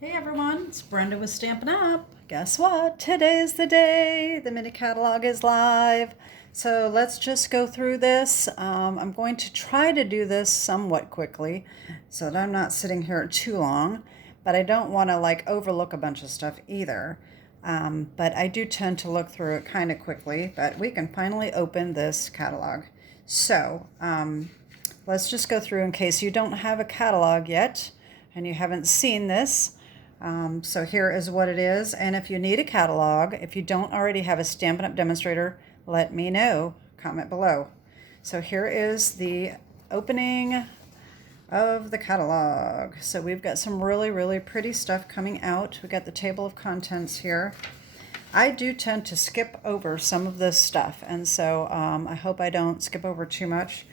Hey everyone, it's Brenda with Stampin' Up. Guess what? Today's the day. The mini catalog is live. So let's just go through this. I'm going to try to do this somewhat quickly so that I'm not sitting here too long, but I don't want to like overlook a bunch of stuff either. But I do tend to look through it kind of quickly, but we can finally open this catalog. So let's just go through in case you don't have a catalog yet and you haven't seen this. So here is what it is. And if you need a catalog, if you don't already have a Stampin' Up! Demonstrator, let me know. Comment below. So here is the opening of the catalog. So we've got some really, really pretty stuff coming out. We got the table of contents here. I do tend to skip over some of this stuff, and so I hope I don't skip over too much.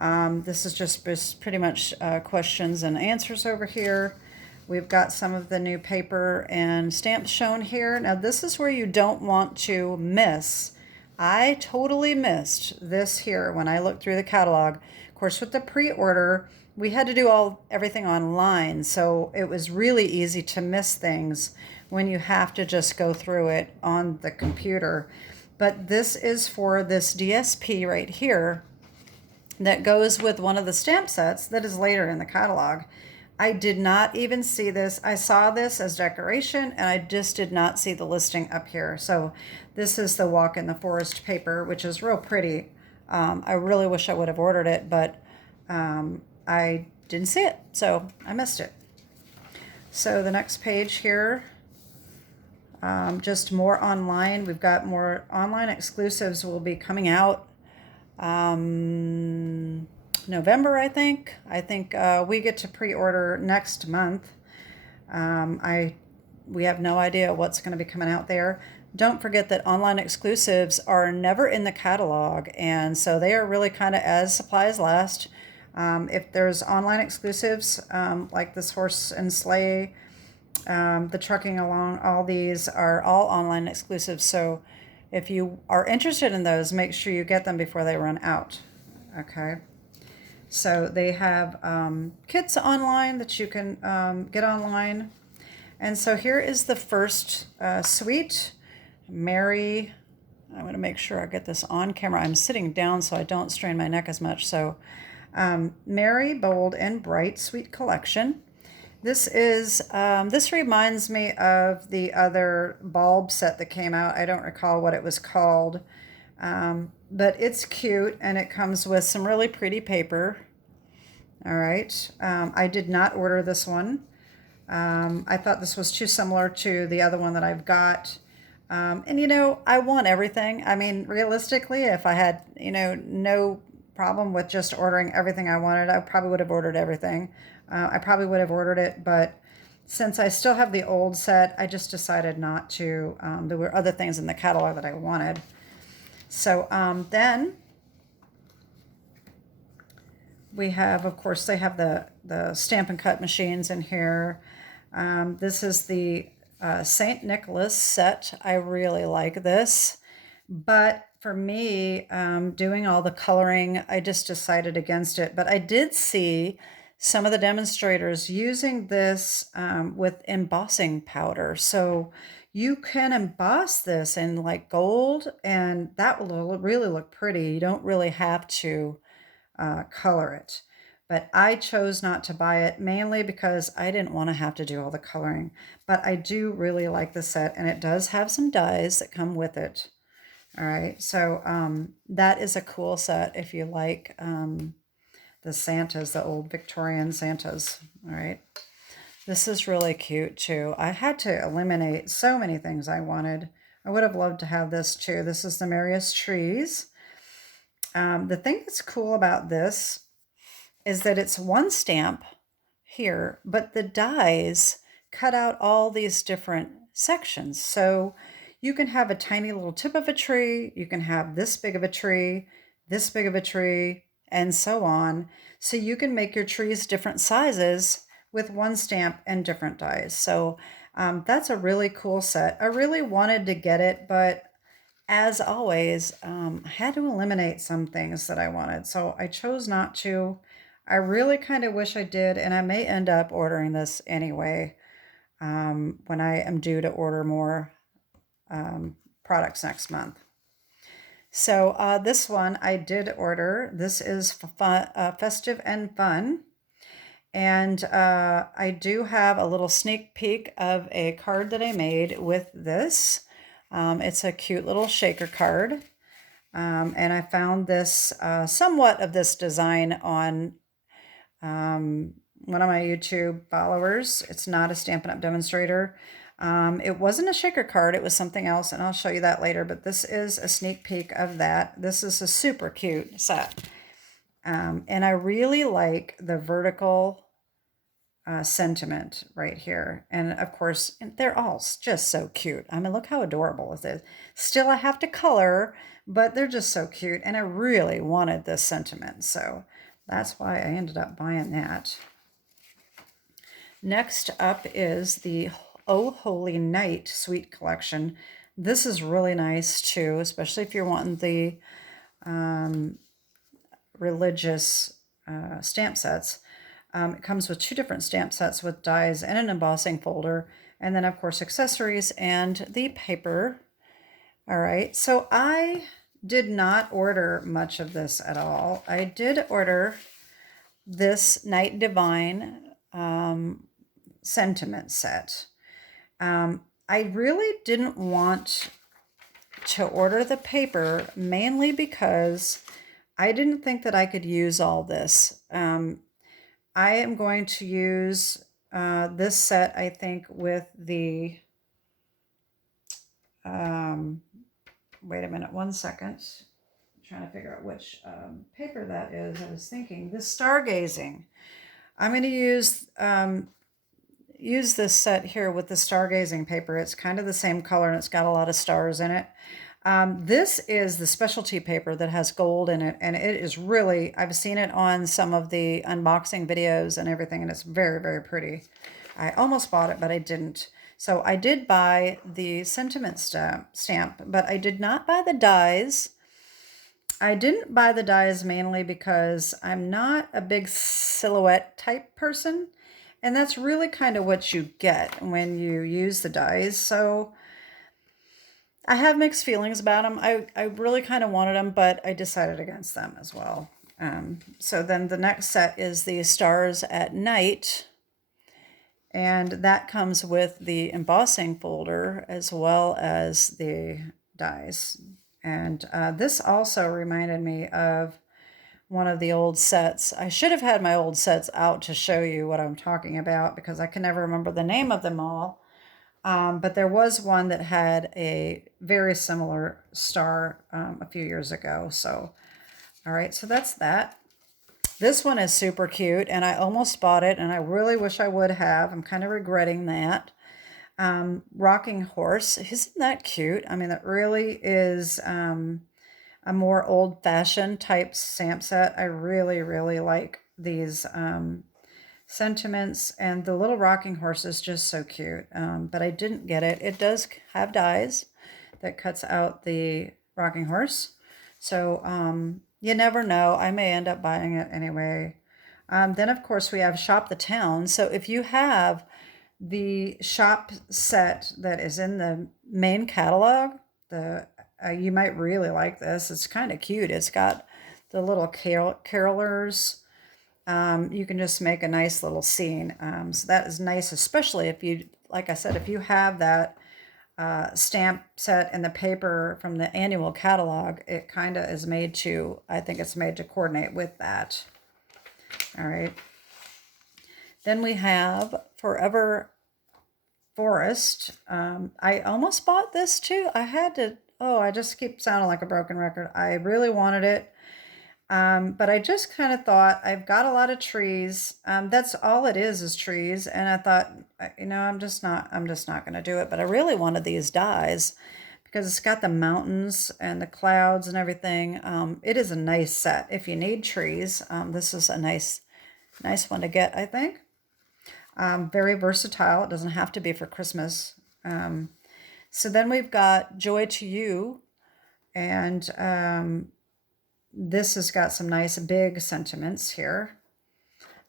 This is just pretty much questions and answers over here. We've got some of the new paper and stamps shown here. Now this is where you don't want to miss. I totally missed this here when I looked through the catalog. Of course, with the pre-order, we had to do everything online, so it was really easy to miss things when you have to just go through it on the computer. But this is for this DSP right here that goes with one of the stamp sets that is later in the catalog. I did not even see this. I saw this as decoration and I just did not see the listing up here. So this is the Walk in the Forest paper, which is real pretty. I really wish I would have ordered it, but I didn't see it, so I missed it. So the next page here, just more online. We've got more online exclusives will be coming out November, I think. We get to pre-order next month. We have no idea what's going to be coming out there. Don't forget that online exclusives are never in the catalog, and so they are really kind of as supplies last. If there's online exclusives, like this horse and sleigh, the trucking along, all these are all online exclusives. So if you are interested in those, make sure you get them before they run out. Okay. So they have kits online that you can get online. And so here is the first suite. Mary, I'm going to make sure I get this on camera. I'm sitting down so I don't strain my neck as much. So Mary, Bold and Bright Suite Collection. This reminds me of the other bulb set that came out. I don't recall what it was called. But it's cute and it comes with some really pretty paper. All right. I did not order this one. I thought this was too similar to the other one that I've got. And I want everything. I mean, realistically, if I had, no problem with just ordering everything I wanted, I probably would have ordered everything. I probably would have ordered it, but since I still have the old set, I just decided not to. There were other things in the catalog that I wanted. So then we have, of course, they have the Stamp and Cut machines in here. This is the St. Nicholas set. I really like this. But for me, doing all the coloring, I just decided against it. But I did see some of the demonstrators using this with embossing powder. So you can emboss this in like gold, and that will really look pretty. You don't really have to color it. But I chose not to buy it mainly because I didn't want to have to do all the coloring. But I do really like the set, and it does have some dies that come with it. All right, so that is a cool set if you like the Santas, the old Victorian Santas. All right. This is really cute too. I had to eliminate so many things I wanted. I would have loved to have this too. This is the Merriest Trees. The thing that's cool about this is that it's one stamp here, but the dies cut out all these different sections. So you can have a tiny little tip of a tree, you can have this big of a tree, this big of a tree, and so on. So you can make your trees different sizes with one stamp and different dies. So that's a really cool set. I really wanted to get it, but as always, I had to eliminate some things that I wanted. So I chose not to. I really kind of wish I did, and I may end up ordering this anyway. when I am due to order more products next month. So this one I did order. This is festive and fun. And I do have a little sneak peek of a card that I made with this. It's a cute little shaker card. And I found this, somewhat of this design on one of my YouTube followers. It's not a Stampin' Up! Demonstrator. It wasn't a shaker card, it was something else, and I'll show you that later, but this is a sneak peek of that. This is a super cute set. And I really like the vertical sentiment right here. And of course, they're all just so cute. I mean, look how adorable it is. Still, I have to color, but they're just so cute. And I really wanted this sentiment, so that's why I ended up buying that. Next up is the Oh Holy Night Sweet Collection. This is really nice too, especially if you're wanting the religious stamp sets. It comes with 2 different stamp sets with dies and an embossing folder, and then of course accessories and the paper. All right, so I did not order much of this at all. I did order this Night Divine sentiment set. I really didn't want to order the paper, mainly because I didn't think that I could use all this. I am going to use this set, I think, with the, wait a minute, 1 second. I'm trying to figure out which paper that is. I was thinking, the Stargazing. I'm going to use this set here with the Stargazing paper. It's kind of the same color and it's got a lot of stars in it. This is the specialty paper that has gold in it, and it is really, I've seen it on some of the unboxing videos and everything, and it's very, very pretty. I almost bought it, but I didn't. So I did buy the sentiment stamp, but I did not buy the dies. I didn't buy the dies mainly because I'm not a big silhouette type person, and that's really kind of what you get when you use the dies. So I have mixed feelings about them. I really kind of wanted them, but I decided against them as well. So then the next set is the Stars at Night, and that comes with the embossing folder as well as the dies. And this also reminded me of one of the old sets. I should have had my old sets out to show you what I'm talking about because I can never remember the name of them all. But there was one that had a very similar star a few years ago. So, all right, so that's that. This one is super cute, and I almost bought it, and I really wish I would have. I'm kind of regretting that. Rocking Horse, isn't that cute? I mean, it really is a more old-fashioned type stamp set. I really, really like these sentiments, and the little rocking horse is just so cute, but I didn't get it. It does have dies that cuts out the rocking horse, so you never know. I may end up buying it anyway. Then of course we have Shop the Town. So if you have the shop set that is in the main catalog, you might really like this. It's kind of cute. It's got the little carolers. You can just make a nice little scene. So that is nice, especially if you, like I said, if you have that stamp set and the paper from the annual catalog, it kind of is made to, I think it's made to coordinate with that. All right. Then we have Forever Forest. I almost bought this too. I had to, I just keep sounding like a broken record. I really wanted it. But I just kind of thought, I've got a lot of trees. That's all it is trees. And I thought, I'm just not going to do it. But I really wanted these dies because it's got the mountains and the clouds and everything. It is a nice set. If you need trees, this is a nice one to get, I think. Very versatile. It doesn't have to be for Christmas. So then we've got Joy to You, and this has got some nice big sentiments here.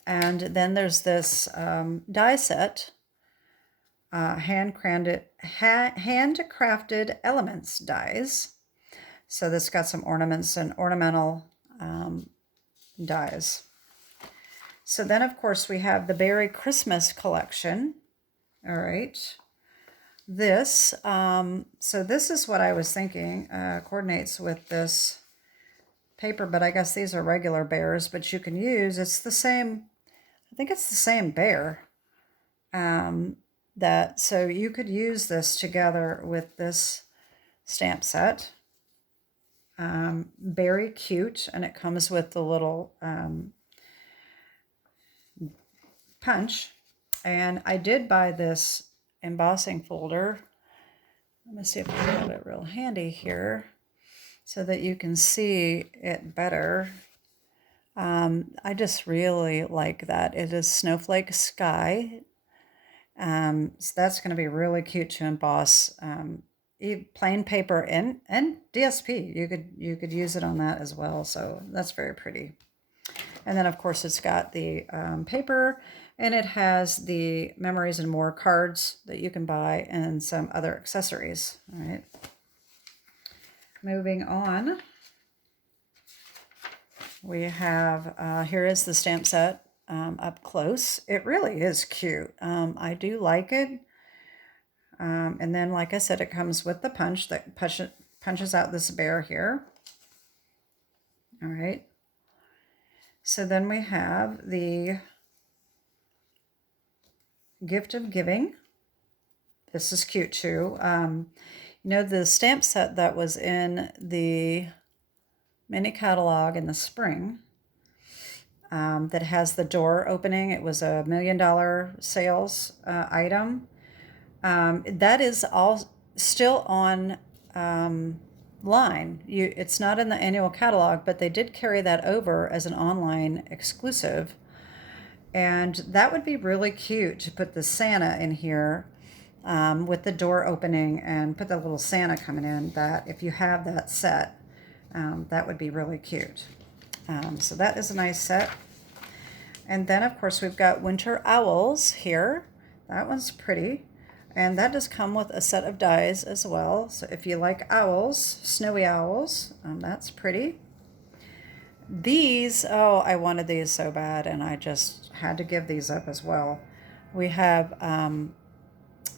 And then there's this die set. handcrafted elements dies. So this got some ornaments and ornamental dies. So then, of course, we have the Berry Christmas collection. All right. This, so this is what I was thinking coordinates with this paper, but I guess these are regular bears, but you can use, it's the same, I think it's the same bear. So you could use this together with this stamp set. Very cute, and it comes with the little punch. And I did buy this embossing folder. Let me see if I have it real handy here so that you can see it better. I just really like that. It is Snowflake Sky. So that's going to be really cute to emboss. Plain paper and DSP. You could use it on that as well. So that's very pretty. And then, of course, it's got the paper, and it has the Memories and More cards that you can buy and some other accessories. All right. Moving on, we have, here is the stamp set up close. It really is cute. I do like it. And then, like I said, it comes with the punch that punches out this bear here. All right. So then we have the Gift of Giving. This is cute too. You know, the stamp set that was in the Mni Catalog in the spring that has the door opening. It was a $1 million sales item. That is all still on line. It's not in the annual catalog, but they did carry that over as an online exclusive. And that would be really cute to put the Santa in here with the door opening and put the little Santa coming in. That if you have that set, that would be really cute. So that is a nice set. And then, of course, we've got Winter Owls here. That one's pretty. And that does come with a set of dies as well. So if you like owls, snowy owls, that's pretty. These, oh, I wanted these so bad, and I just had to give these up as well. We have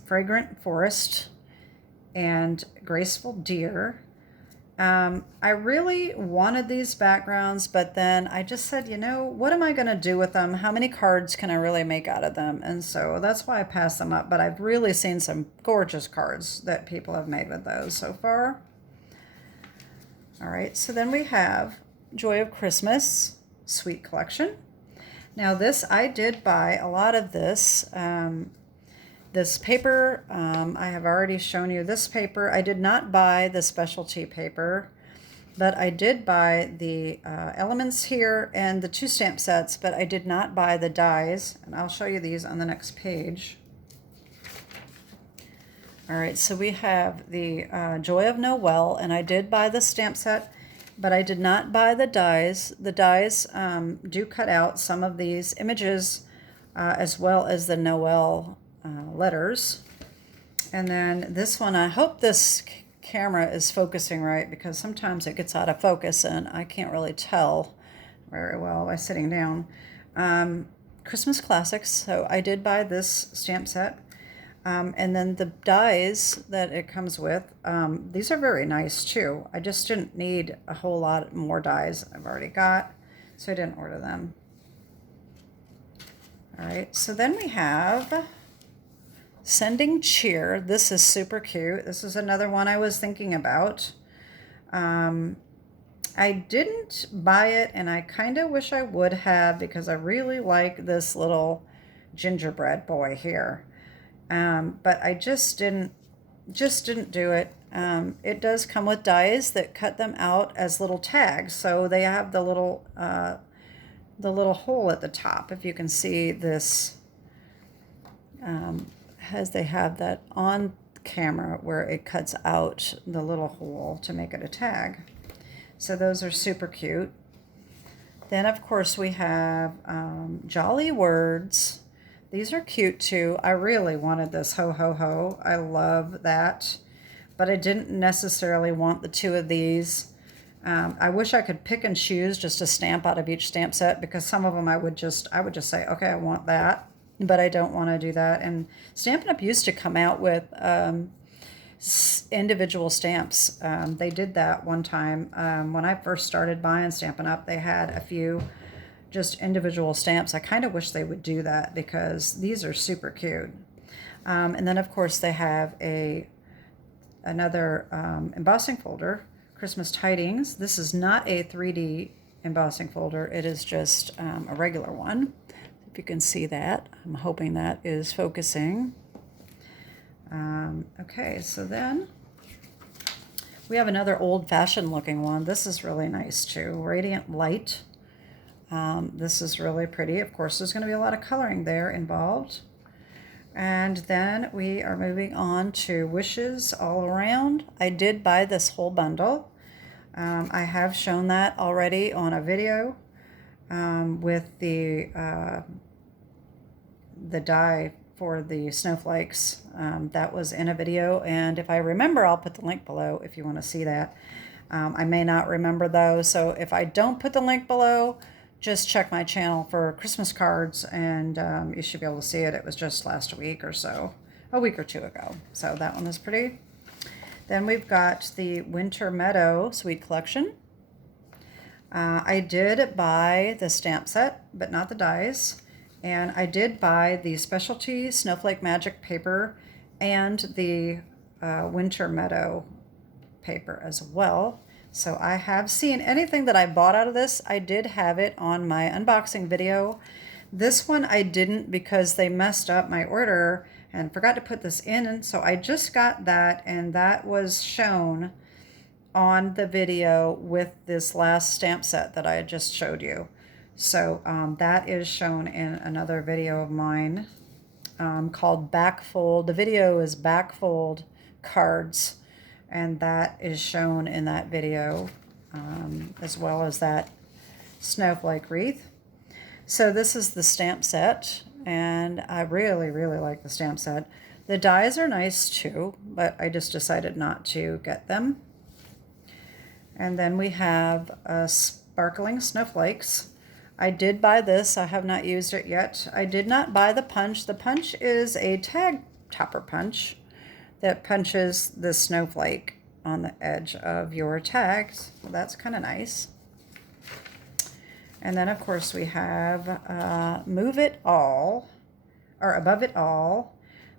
Fragrant Forest and Graceful Deer. I really wanted these backgrounds, but then I just said, you know, what am I going to do with them? How many cards can I really make out of them? And so that's why I passed them up, but I've really seen some gorgeous cards that people have made with those so far. All right, so then we have Joy of Christmas Sweet Collection. Now this, I did buy a lot of this. This paper, I have already shown you this paper. I did not buy the specialty paper, but I did buy the elements here and the 2 stamp sets, but I did not buy the dies, and I'll show you these on the next page. All right, so we have the Joy of Noel, and I did buy the stamp set, but I did not buy the dies. The dies do cut out some of these images as well as the Noel letters. And then this one, I hope this camera is focusing right, because sometimes it gets out of focus and I can't really tell very well by sitting down. Christmas Classics, so I did buy this stamp set. And then the dies that it comes with, these are very nice too. I just didn't need a whole lot more dies I've already got, so I didn't order them. All right, so then we have Sending Cheer. This is super cute. This is another one I was thinking about. I didn't buy it, and I kind of wish I would have, because I really like this little gingerbread boy here. But I just didn't do it. It does come with dies that cut them out as little tags, so they have the little hole at the top. If you can see this, as they have that on camera where it cuts out the little hole to make it a tag. So those are super cute. Then, of course, we have Jolly Words. These are cute too. I really wanted this ho ho ho. I love that. But I didn't necessarily want the two of these. I wish I could pick and choose just a stamp out of each stamp set, because some of them I would just say, okay, I want that, but I don't want to do that. And Stampin' Up! Used to come out with individual stamps. They did that one time. When I first started buying Stampin' Up!, they had a few just individual stamps. I kind of wish they would do that because these are super cute. And then of course they have another embossing folder, Christmas Tidings. This is not a 3D embossing folder. It is just a regular one. If you can see that, I'm hoping that is focusing. Okay, so then we have another old-fashioned looking one. This is really nice too, Radiant Light. This is really pretty. Of course, there's going to be a lot of coloring there involved. And then we are moving on to Wishes All Around. I did buy this whole bundle. I have shown that already on a video with the die for the snowflakes. That was in a video, and if I remember, I'll put the link below if you want to see that. I may not remember though, so if I don't put the link below, just check my channel for Christmas cards, and you should be able to see it. It was just last week or so, a week or two ago. So that one is pretty. Then we've got the Winter Meadow Sweet Collection. I did buy the stamp set, but not the dies. And I did buy the specialty Snowflake Magic paper and the Winter Meadow paper as well. So I have seen anything that I bought out of this. I did have it on my unboxing video. This one I didn't because they messed up my order and forgot to put this in. And so I just got that, and that was shown on the video with this last stamp set that I just showed you. So that is shown in another video of mine called Backfold. The video is Backfold Cards, and that is shown in that video, as well as that snowflake wreath. So this is the stamp set, and I really, really like the stamp set. The dies are nice too, but I just decided not to get them. And then we have Sparkling Snowflakes. I did buy this. I have not used it yet. I did not buy the punch. The punch is a tag topper punch that punches the snowflake on the edge of your tags. So that's kind of nice. And then of course we have Move It All, or Above It All.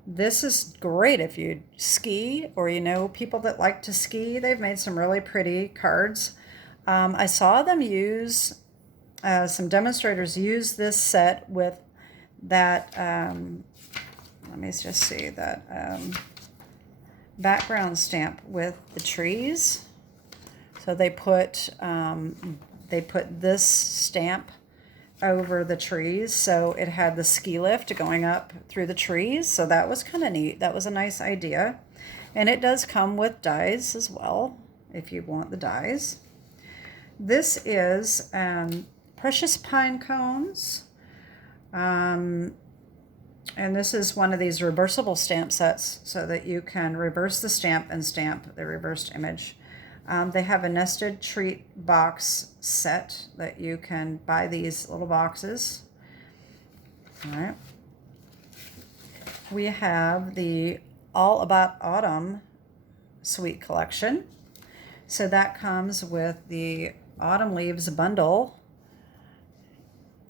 This is great if you ski, or you know people that like to ski. They've made some really pretty cards. I saw them use, some demonstrators use this set with that, let me just see, that background stamp with the trees. So they put this stamp over the trees, so it had the ski lift going up through the trees. So that was kind of neat. That was a nice idea. And it does come with dies as well, if you want the dies. This is Precious Pine Cones. And this is one of these reversible stamp sets so that you can reverse the stamp and stamp the reversed image. They have a nested treat box set that you can buy these little boxes. All right. We have the All About Autumn Sweet Collection. So that comes with the Autumn Leaves bundle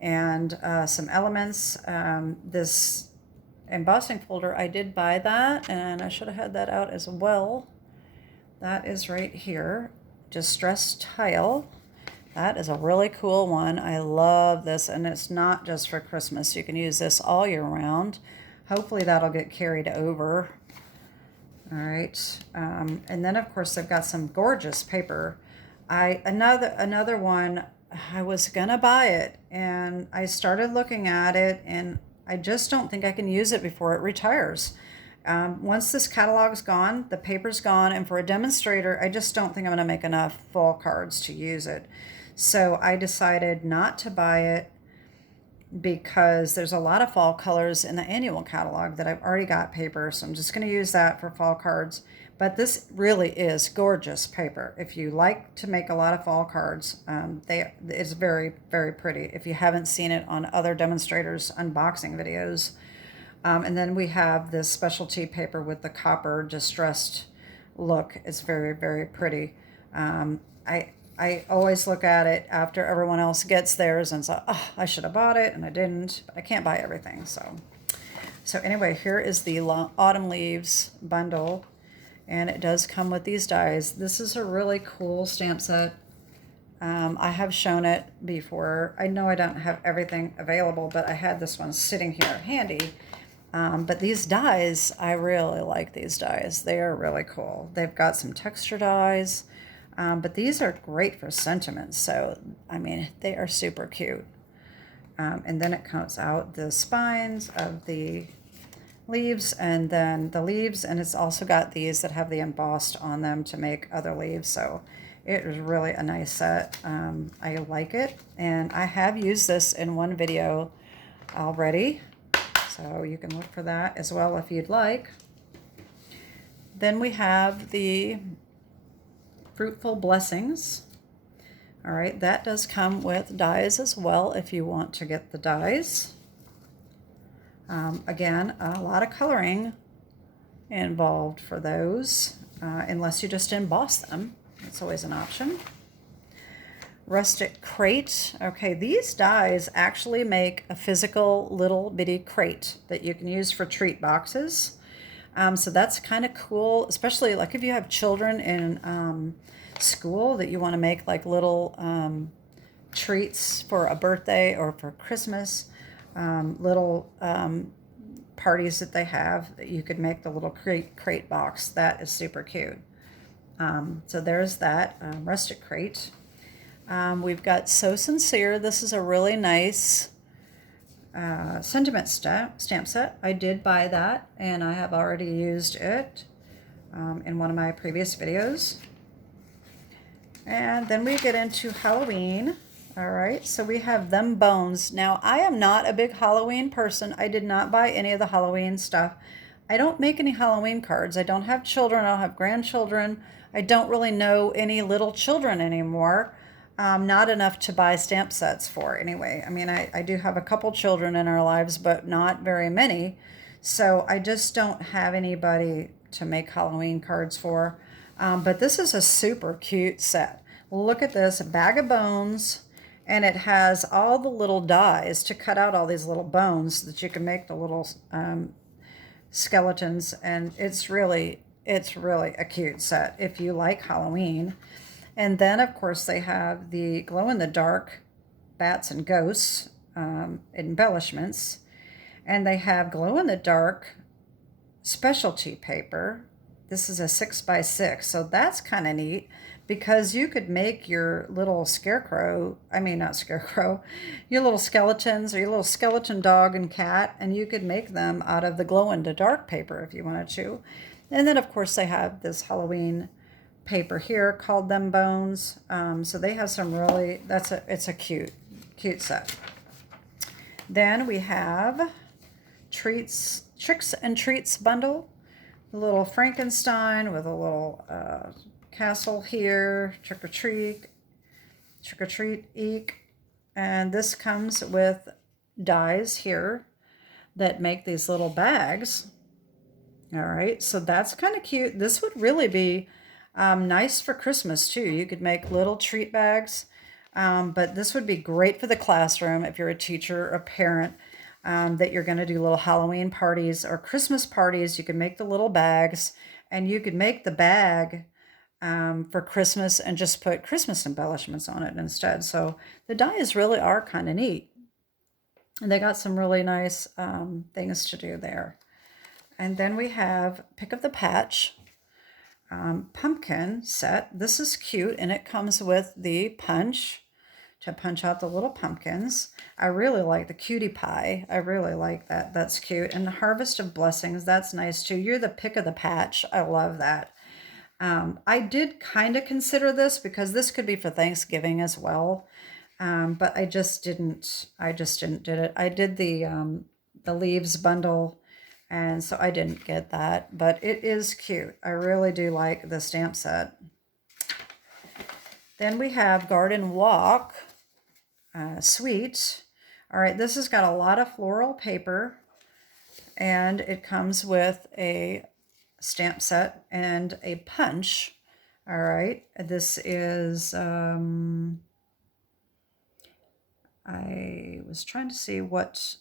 and some elements. This embossing folder, I did buy that, and I should have had that out as well. That is right here, Distressed Tile. That is a really cool one. I love this, and it's not just for Christmas. You can use this all year round. Hopefully that'll get carried over. All right, and then of course they've got some gorgeous paper. Another one, I was gonna buy it, and I started looking at it, and I just don't think I can use it before it retires. Once this catalog's gone, the paper's gone, and for a demonstrator, I just don't think I'm going to make enough fall cards to use it. So I decided not to buy it. because there's a lot of fall colors in the annual catalog that I've already got paper, so I'm just going to use that for fall cards. But this really is gorgeous paper. If you like to make a lot of fall cards, it's very, very pretty if you haven't seen it on other demonstrators' unboxing videos. And then we have this specialty paper with the copper distressed look. It's very, very pretty. I always look at it after everyone else gets theirs and say, oh, I should have bought it, and I didn't. But I can't buy everything. So anyway, here is the Autumn Leaves bundle, and it does come with these dies. This is a really cool stamp set. I have shown it before. I know I don't have everything available, but I had this one sitting here handy. But these dies, I really like these dies. They are really cool. They've got some texture dies. But these are great for sentiments. So, I mean, they are super cute. And then it comes out the spines of the leaves and then the leaves. And it's also got these that have the embossed on them to make other leaves. So it is really a nice set. I like it. And I have used this in one video already. So you can look for that as well if you'd like. Then we have the Fruitful Blessings. All right, that does come with dies as well if you want to get the dies. Again, a lot of coloring involved for those, unless you just emboss them. That's always an option. Rustic Crate. Okay, these dies actually make a physical little bitty crate that you can use for treat boxes. So that's kind of cool, especially like if you have children in school that you want to make like little treats for a birthday or for Christmas, little parties that they have, that you could make the little crate box. That is super cute. So there's that Rustic Crate. We've got So Sincere. This is a really nice sentiment stamp set. I did buy that, and I have already used it in one of my previous videos. And then we get into Halloween. All right, so we have Them Bones. Now, I am not a big Halloween person. I did not buy any of the Halloween stuff. I don't make any Halloween cards. I don't have children. I don't have grandchildren. I don't really know any little children anymore. Not enough to buy stamp sets for anyway. I mean, I do have a couple children in our lives, but not very many. So I just don't have anybody to make Halloween cards for. But this is a super cute set. Look at this, a bag of bones, and it has all the little dies to cut out all these little bones that you can make the little skeletons. And it's really a cute set if you like Halloween. And then, of course, they have the glow-in-the-dark bats and ghosts embellishments. And they have glow-in-the-dark specialty paper. This is a 6x6, so that's kind of neat because you could make your little scarecrow, not scarecrow, your little skeletons or your little skeleton dog and cat, and you could make them out of the glow-in-the-dark paper if you wanted to. And then, of course, they have this Halloween paper here called Them Bones. So they have some really, it's a cute set. Then we have Tricks and Treats bundle. A little Frankenstein with a little castle here, trick or treat, eek. And this comes with dies here that make these little bags. All right, so that's kind of cute. This would really be nice for Christmas too. You could make little treat bags, but this would be great for the classroom if you're a teacher or a parent. That you're going to do little Halloween parties or Christmas parties. You can make the little bags, and you could make the bag for Christmas and just put Christmas embellishments on it instead. So the dies really are kind of neat. And they got some really nice things to do there. And then we have Pick of the Patch pumpkin set. This is cute, and it comes with the punch to punch out the little pumpkins. I really like the cutie pie. I really like that. That's cute. And the Harvest of Blessings, that's nice too. You're the pick of the patch. I love that. I did kind of consider this because this could be for Thanksgiving as well. But I just didn't did it. I did the leaves bundle, and so I didn't get that, but it is cute. I really do like the stamp set. Then we have Garden Walk Suite. All right, this has got a lot of floral paper, and it comes with a stamp set and a punch. All right, this is, I was trying to see what,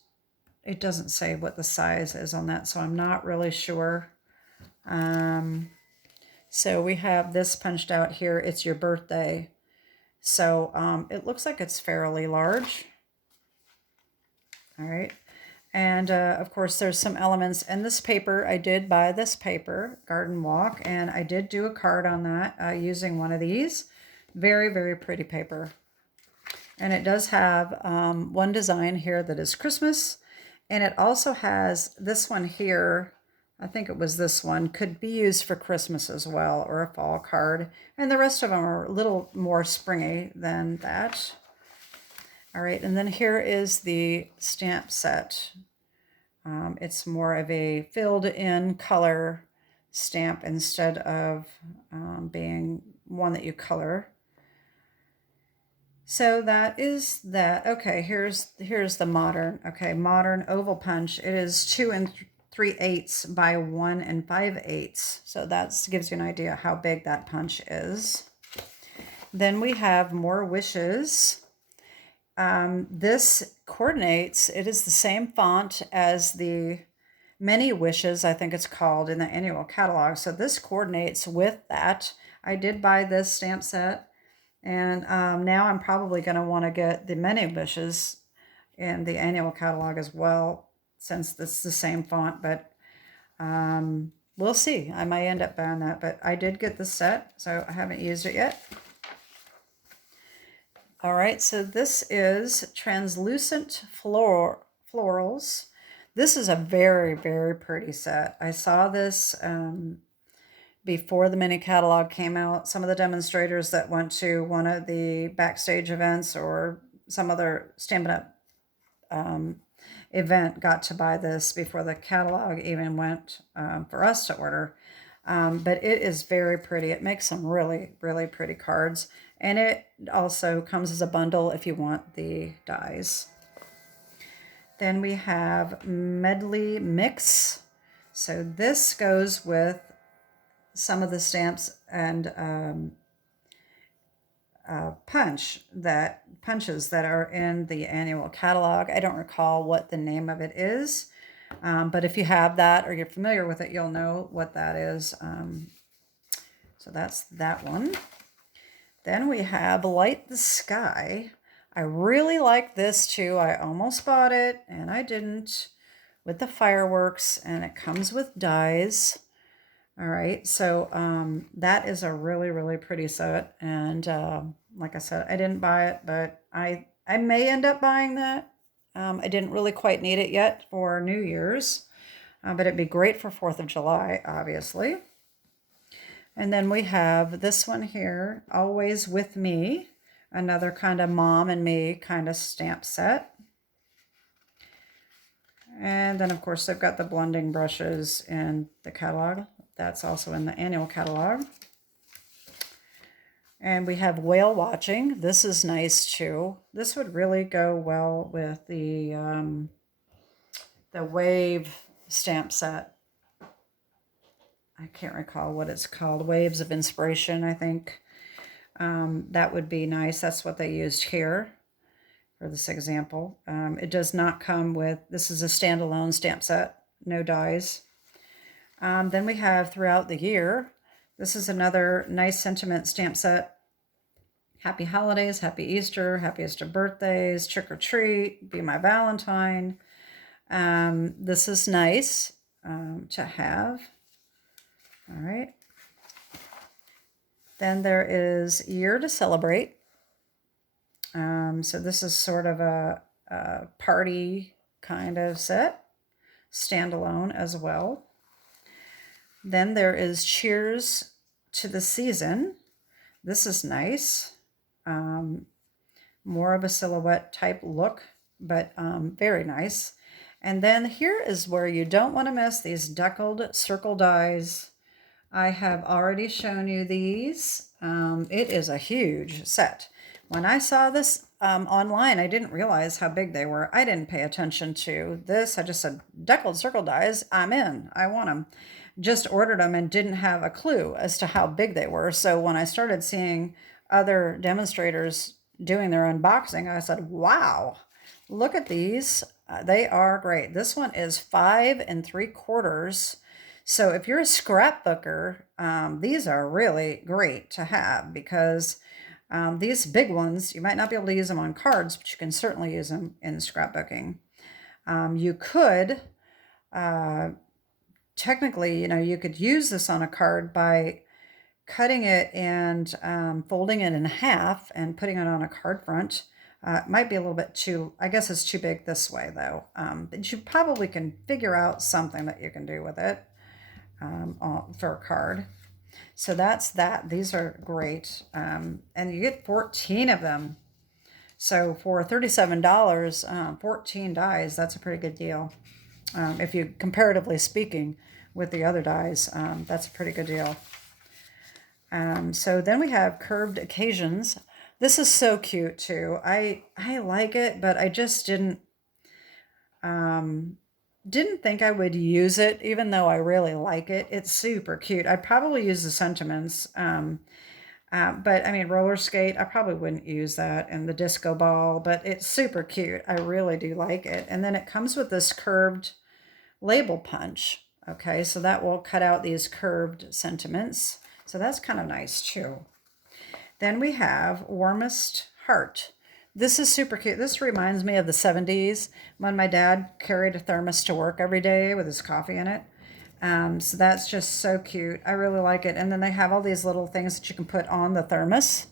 it doesn't say what the size is on that, so I'm not really sure. So we have this punched out here. It's your birthday. So it looks like it's fairly large. All right. And of course, there's some elements in this paper. I did buy this paper, Garden Walk, and I did do a card on that using one of these. Very, very pretty paper. And it does have one design here that is Christmas. And it also has this one here. I think it was this one. Could be used for Christmas as well, or a fall card. And the rest of them are a little more springy than that. All right, and then here is the stamp set. It's more of a filled in color stamp instead of being one that you color. So that is that. Okay, here's the modern. Okay, modern oval punch. It is 2 3/8 by 1 5/8. So that gives you an idea how big that punch is. Then we have more wishes. This coordinates, it is the same font as the Mni Wishes, I think it's called, in the annual catalog. So this coordinates with that. I did buy this stamp set, and now I'm probably going to want to get the Mni Wishes in the annual catalog as well, since it's the same font, but we'll see. I might end up buying that, but I did get the set, so I haven't used it yet. All right, so this is Translucent Florals. This is a very, very pretty set. I saw this before the Mni Catalog came out. Some of the demonstrators that went to one of the backstage events or some other Stampin' Up! Event got to buy this before the catalog even went for us to order. But it is very pretty. It makes some really, really pretty cards. And it also comes as a bundle if you want the dies. Then we have Medley Mix. So this goes with some of the stamps and punches that are in the annual catalog. I don't recall what the name of it is. But if you have that or you're familiar with it, you'll know what that is. So that's that one. Then we have Light the Sky. I really like this too. I almost bought it and I didn't, with the fireworks, and it comes with dies. All right, so that is a really, really pretty set. And like I said, I didn't buy it, but I may end up buying that. I didn't really quite need it yet for New Year's, but it'd be great for 4th of July, obviously. And then we have this one here, Always With Me, another kind of mom and me kind of stamp set. And then, of course, they've got the blending brushes in the catalog. That's also in the annual catalog. And we have Whale Watching. This is nice too. This would really go well with the wave stamp set. I can't recall what it's called. Waves of Inspiration, I think. That would be nice. That's what they used here for this example. It does not come with, this is a standalone stamp set, no dies. Then we have Throughout the Year. This is another nice sentiment stamp set. Happy holidays, happy Easter, happiest of birthdays, trick or treat, be my Valentine. This is nice to have. All right. Then there is Year to Celebrate. So this is sort of a party kind of set, standalone as well. Then there is Cheers to the Season. This is nice. more of a silhouette type look, but very nice. And then here is where you don't want to miss these deckled circle dies. I have already shown you these. It is a huge set. When I saw this online, I didn't realize how big they were. I didn't pay attention to this. I just said, deckled circle dies, I'm in. I want them. Just ordered them and didn't have a clue as to how big they were. So when I started seeing other demonstrators doing their unboxing, I said, wow, look at these. They are great. This one is 5 3/4. So if you're a scrapbooker, these are really great to have because these big ones, you might not be able to use them on cards, but you can certainly use them in scrapbooking. You could, technically, you could use this on a card by cutting it and folding it in half and putting it on a card front. It might be a little bit too, I guess it's too big this way though. But you probably can figure out something that you can do with it for a card. So that's that. These are great. And you get 14 of them. So for $37, 14 dies, that's a pretty good deal. If you, comparatively speaking, with the other dies, that's a pretty good deal. So then we have curved occasions. This is so cute too. I like it, but I just didn't think I would use it, even though I really like it. It's super cute. I'd probably use the sentiments. But I mean, roller skate, I probably wouldn't use that, and the disco ball, but it's super cute. I really do like it. And then it comes with this curved label punch. Okay, so that will cut out these curved sentiments. So that's kind of nice too. Then we have Warmest Heart. This is super cute. This reminds me of the 70s when my dad carried a thermos to work every day with his coffee in it. So that's just so cute. I really like it. And then they have all these little things that you can put on the thermos.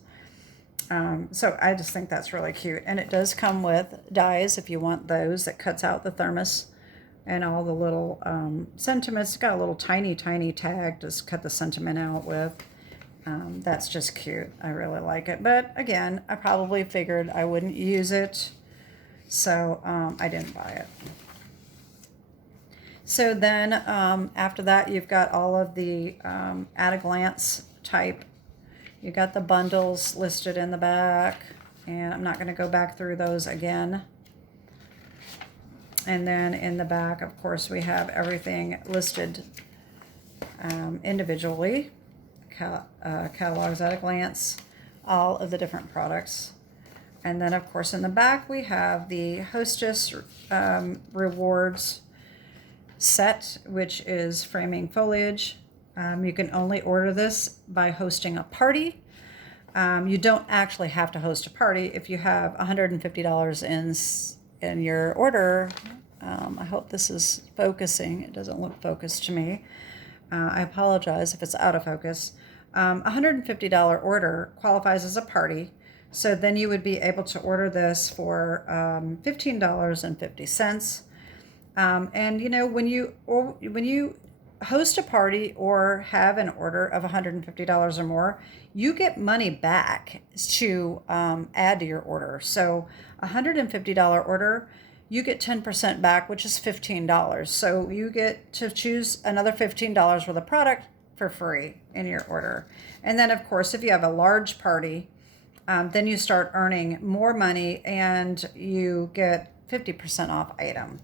So I just think that's really cute. And it does come with dies if you want those. That cuts out the thermos and all the little sentiments. It's got a little tiny tag to cut the sentiment out with. That's just cute. I really like it. But again, I probably figured I wouldn't use it. So I didn't buy it. So then after that, you've got all of the at a glance type. You got the bundles listed in the back, and I'm not going to go back through those again. And then in the back, of course, we have everything listed individually. Catalogs at a glance, all of the different products. And then, of course, in the back, we have the Hostess rewards set, which is framing foliage. You can only order this by hosting a party. You don't actually have to host a party. If you have $150 in your order, I hope this is focusing. It doesn't look focused to me. I apologize if it's out of focus. $150 order qualifies as a party. So then you would be able to order this for $15.50. And when you host a party or have an order of $150 or more, you get money back to add to your order. So $150 order, you get 10% back, which is $15. So you get to choose another $15 worth of product for free in your order. And then, of course, if you have a large party, then you start earning more money and you get 50% off item,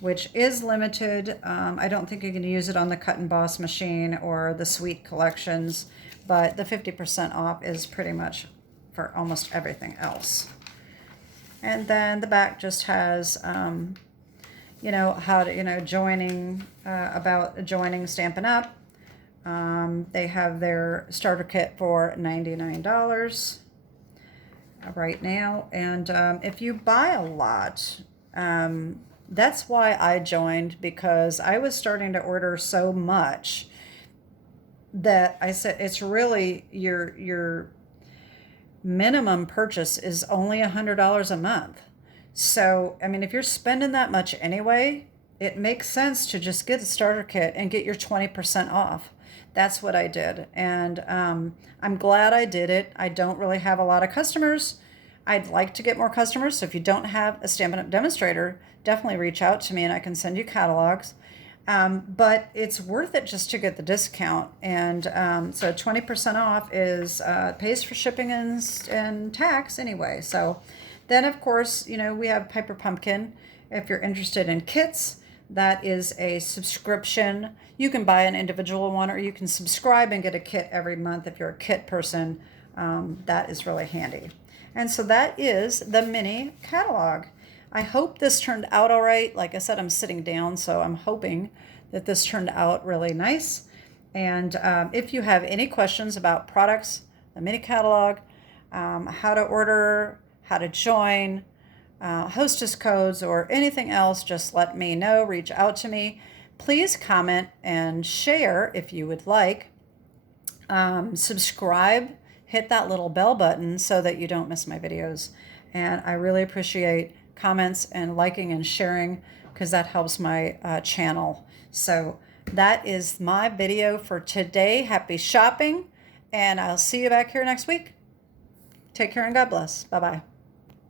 which is limited. I don't think you can use it on the Cut and Boss machine or the Sweet collections, but the 50% off is pretty much for almost everything else. And then the back just has, how to, joining, about joining Stampin' Up. They have their starter kit for $99 right now. And if you buy a lot, that's why I joined, because I was starting to order so much that I said it's really your minimum purchase is only $100 a month. So, I mean, if you're spending that much anyway, it makes sense to just get a starter kit and get your 20% off. That's what I did. And I'm glad I did it. I don't really have a lot of customers. I'd like to get more customers. So if you don't have a Stampin' Up! Demonstrator, definitely reach out to me and I can send you catalogs. But it's worth it just to get the discount. And so 20% off is pays for shipping and tax anyway. So then, of course, we have Piper Pumpkin. If you're interested in kits, that is a subscription. You can buy an individual one or you can subscribe and get a kit every month if you're a kit person. That is really handy. And so that is the Mni Catalog. I hope this turned out all right. Like I said, I'm sitting down, so I'm hoping that this turned out really nice. And if you have any questions about products, the Mni Catalog, how to order, how to join, Hostess codes, or anything else, just let me know. Reach out to me. Please comment and share if you would like. Subscribe. Hit that little bell button so that you don't miss my videos. And I really appreciate comments and liking and sharing because that helps my channel. So that is my video for today. Happy shopping, and I'll see you back here next week. Take care and God bless. Bye-bye.